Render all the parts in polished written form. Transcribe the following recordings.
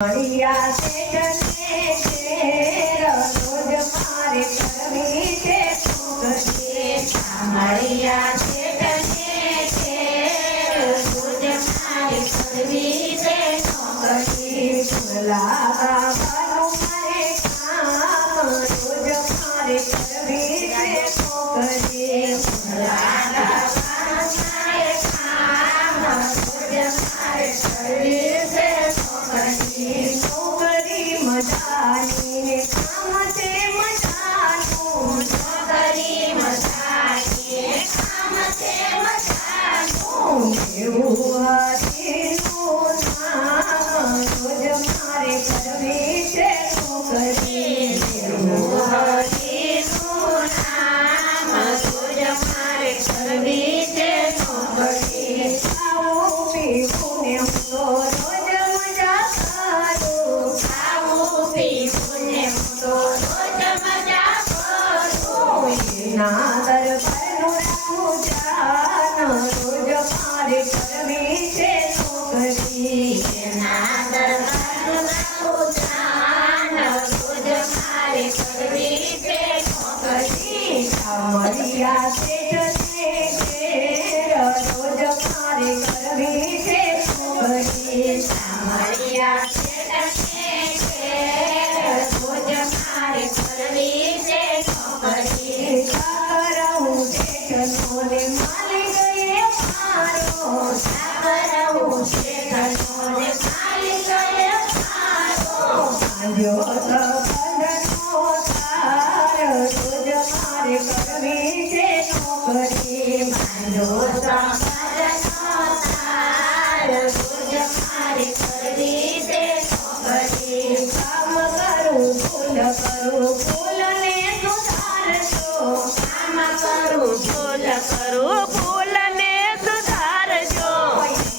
મળ્યા છે તને રોજ મારે કરવી છે છોકરી મળ્યા છે તને રોજ મારે કરવી છે છોકરી લાવવાનું મારે કામ રોજ મારે કરવી છે છોકરી લાવવાનું મારે કામ રોજ મારે કરવી છે છોકરી મજાની ને કામ છે મજાનું છોકરી મજાની ને કામ છે મજાનું એવું હરીનું નામ રોજ મારે કરવી છે છોકરી એવું હરીનું નામ રોજ મારે કરવી છે છોકરી ખાવું પીવું ને તો નાદર પરનું પૂજાન રોજ મારે કરવી છે છોકરી નાદર પરનું પૂજાન રોજ મારે કરવી છે છોકરી મળ્યા છે તને રોજ મારે કરવી છે છોકરી મળ્યા છે તને રોજ મારે કરવી છે છોકરી સાકરવું શેઠનોને માલી ગયે મારો સાકરવું શેઠનોને માલી ગયે મારો સાંજો બંધનો તાર રોજ મારે કરવી છે છોકરી સાંજો બંધનો તાર રોજ મારે કરવી છે છોકરી કામ કરું ફૂલ ફૂલને સુધારજો કામ કરું ફૂલને સુધારજો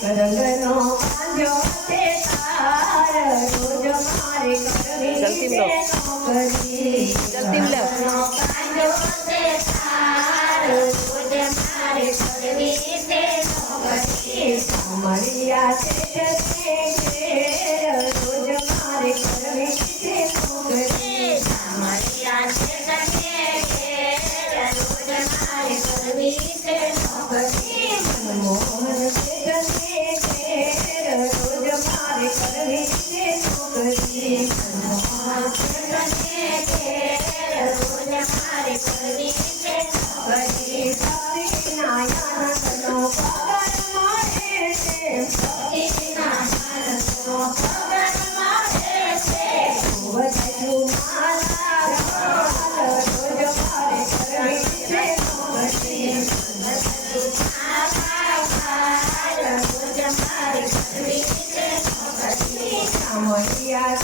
રંગનો પાંજો તે તાર રોજ મારે કરવી છે છોકરી રંગનો પાંજો તે તાર રોજ મારે કરવી છે છોકરી મળ્યા છે રોજ મારે કરવી છે છોકરી મળ્યા છે રોજ મારે કરવી છે છોકરી મનમોહન છે રોજ મારે કરવી છે છોકરી મનમોહન છે રોજ મારે કરવી છે છોકરી સતીના યાનનો પગાર મળે છે સતીના યાનનો પગાર મળે છે વધુ માલા રોજ મારે કરવી છે છોકરી વધુ માલા રોજ મારે કરવી છે છોકરી મળ્યા